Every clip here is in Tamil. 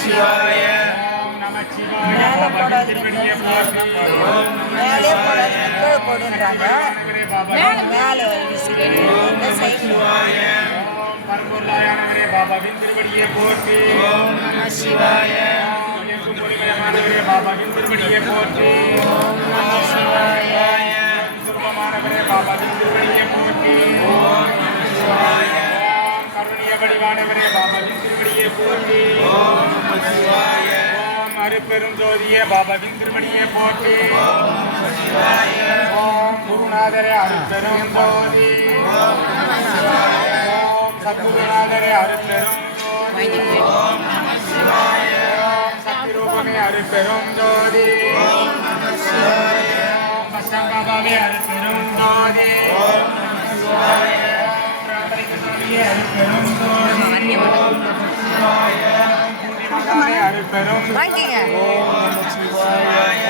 சிவாய. ஓம் நமச்சிவாய. பாபா திருவடியை போற்றி. ஓம் மேலே போடாது கீழே போடுன்றாங்க. மேலே விசிறி சிவாய. ஓம் பரம்பொருளாயானவரே பாபாவின் திருவடியை போற்றி. ஓம் நம சிவாய. எங்கும் ஒளிமயமானவரே பாபாவின் திருவடியை போற்றி. ஓம் நம சிவாய. சுரூபமானவரே பாபாவின் திருவடியை போற்றி. ஓம் நம சிவாய. ஓம் கருணிய வடிவானவரே பாபாவின் திருவடியை போற்றி. ஓம் நம சிவாய. ஓம் அருட்பெரும் ஜோதியே பாபாவின் திருவடியை போற்றி. ஓம் நம சிவாய. ஓம் குருநாதரே அருட்பெரும் ஜோதி. ஓம் நம சிவாய. ஓம் சத்குருநாதரே அருட்பெரும் ஜோதி. ஓம் நம சிவாய. ஓம் சத்யரூபமே அருட்பெரும் ஜோதி. ஓம் நம சிவாய. ஓம் பச்சங்காபாவே அருட்பெரும் ஜோதி. ஓம் நம சிவாய. ஓம் ராமலிங்கசாமியே அருட்பெரும் ஜோதி. ஓம் நம சிவாய. பூர்ணிமாவே அருட்பெரும் வாங்கிங்க. ஓம் நம சிவாய.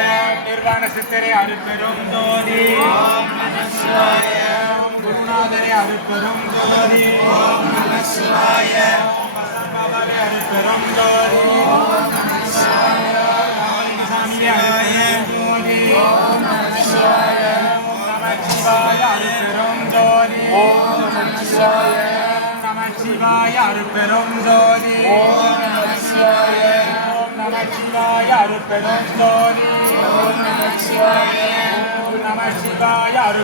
நிர்வாண சித்தரே அருட்பெரும் ஜோதி. ஓம் நம சிவாய. ஓம் குருநாதரே அருட்பெரும் ஜோதி. ஓம் நம சிவாய. பச்சங்காபாவே அருட்பெரும் ஜோதி. ஓம் நம சிவாய. ராமலிங்கசாமியே அருட்பெரும் ஜோதி. ஓம் நம சிவாய. ஓம் நமச்சிவாய அருட்பெரும் ஜோதி. ஓம் நம சிவாய. ஓம் நமச்சிவாய அருட்பெரும் ஜோதி. ஓம் நம சிவாய. ஓம் நமச்சிவாய அருட்பெரும் ஜோதி. ஓம் நம சிவாய. ஓம் நமச்சிவாய அருட்பெரும்